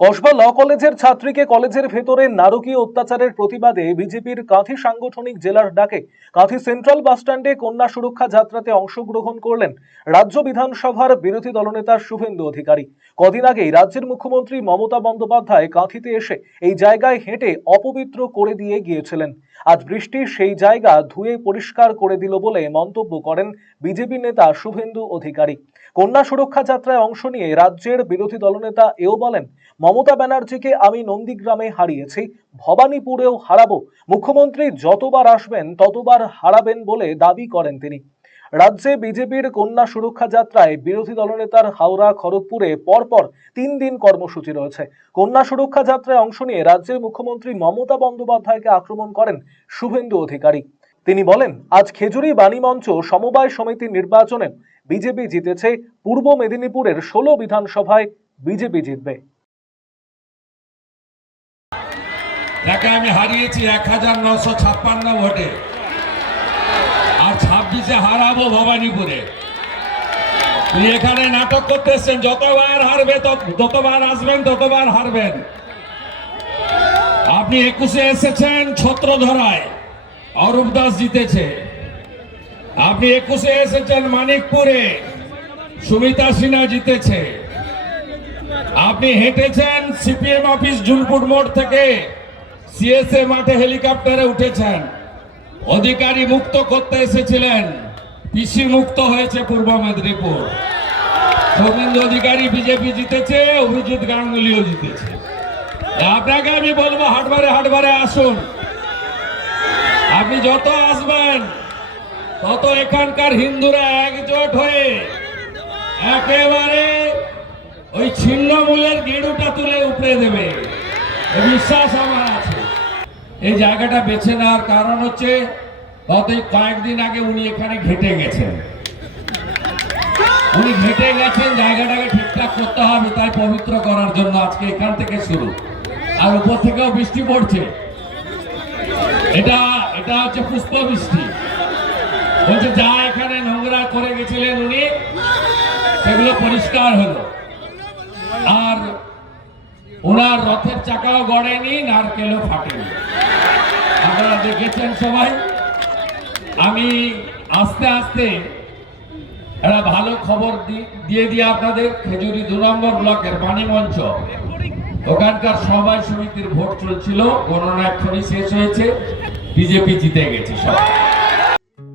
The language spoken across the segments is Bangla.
কসবা ল কলেজের ছাত্রীকে কলেজের ভেতরে নারকীয় অত্যাচারের প্রতিবাদে বিজেপির কাঁথি সাংগঠনিক জেলার ডাকে কাঁথি সেন্ট্রাল বাসস্ট্যান্ডে কন্যা সুরক্ষা যাত্রাতে অংশগ্রহণ করলেন রাজ্য বিধানসভার বিরোধী দলনেতা শুভেন্দু অধিকারী। কদিন আগেই রাজ্যের মুখ্যমন্ত্রী মমতা বন্দ্যোপাধ্যায় কাঁথিতে এসে এই জায়গায় হেঁটে অপবিত্র করে দিয়ে গিয়েছিলেন। আজ বৃষ্টি সেই জায়গা ধুয়ে পরিষ্কার করে দিল বলে মন্তব্য করেন বিজেপি নেতা শুভেন্দু অধিকারী। কন্যা সুরক্ষা যাত্রায় অংশ নিয়ে রাজ্যের বিরোধী দলনেতা এও বলেন মমতা ব্যানার্জিকে আমি নন্দীগ্রামে হারিয়েছি, ভবানীপুরেও হারাবো। মুখ্যমন্ত্রী যতবার আসবেন, ততবার হারাবেন বলে দাবি করেন তিনি। রাজ্যে বিজেপির কন্যা সুরক্ষা যাত্রায় বিরোধী দলনেতার হাওড়া, খড়গপুরে পরপর তিন দিন কর্মসূচি রয়েছে। কন্যা সুরক্ষা যাত্রায় অংশ নিয়ে রাজ্যের মুখ্যমন্ত্রী মমতা বন্দ্যোপাধ্যায়কে আক্রমণ করেন শুভেন্দু অধিকারী। তিনি বলেন, আজ খেজুরি বাণী মঞ্চ সমবায় সমিতির নির্বাচনে বিজেপি জিতেছে, পূর্ব মেদিনীপুরের ষোলো বিধানসভায় বিজেপি জিতবে। যাকে আমি হারিয়েছি এক হাজার নশো ছাপ্পান্ন ভোটে। আর ছাব্বিশে হারাবো ভবানীপুরে। তিনি এখানে নাটক করতে এসছেন, যতবার হারবে তত- যতবার আসবেন, ততবার হারবেন। আপনি একুশে এসেছেন ছত্র ধরায় অরূপ দাস জিতেছে। আপনি একুশে এসেছেন মানিকপুরে। সুমিতা সিনহা জিতেছে। আপনি হেঁটেছেন সিপিএম অফিস জুনপুর মোড় থেকে। সিএসএ মাঠে হেলিকপ্টারে উঠেছেন। অধিকারী মুক্ত করতে এসেছিলেন। পিসি মুক্ত হয়েছে পূর্ব মেদিনীপুর। গোবিন্দ অধিকারী বিজেপি জিতেছে, অভিজিৎ গাঙ্গুলিও জিতেছে। আপনাকে আমি বলব হাটবারে হাটবারে আসুন। আপনি যত আসবেন, তত এখানকার হিন্দুরা একজোট হয়ে একেবারে ওই ছিন্নমূলের গেড়ুটা তুলে উপড়ে দেবে। বিশ্বাস আমার। এই জায়গাটা বেছে নেওয়ার কারণ হচ্ছে গত কয়েকদিন আগে উনি এখানে ঘেটে গেছেন। উনি ঘেটে গেছেন, জায়গাটাকে ঠিকঠাক করতে হবে, তাই পবিত্র করার জন্য আজকে এখান থেকে শুরু। আর উপর থেকেও বৃষ্টি পড়ছে। এটা এটা হচ্ছে পুষ্প বৃষ্টি বলছে, যা এখানে নোংরা করে গেছিলেন উনি, সেগুলো পরিষ্কার হলো। আর ওনার রথের চাকাও গড়েনি, নারকেলও ফাটেনি। আপনারা দেখেছেন সবাই? আমি আস্তে আস্তে একটা ভালো খবর দিয়ে দিয়ে আপনাদের, খেজুরি দু নম্বর ব্লকের বাণী মঞ্চ। ওখানকার সবাই সমিতির ভোট চলছিল গণনা এক্ষুনি শেষ হয়েছে, বিজেপি জিতে গেছে সব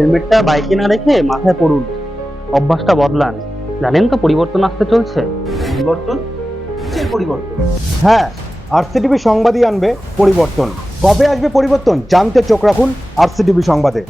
হেলমেটটা বাইকে না রেখে মাথায় পড়ুন। অভ্যাসটা বদলান। জানেন তো পরিবর্তন আসতে চলছে? পরিবর্তন? কিসের পরিবর্তন? হ্যাঁ আরসিটিভি সংবাদই আনবে পরিবর্তন। কবে আসবে পরিবর্তন? জানতে চোখ রাখুন আরসিটিভি সংবাদে।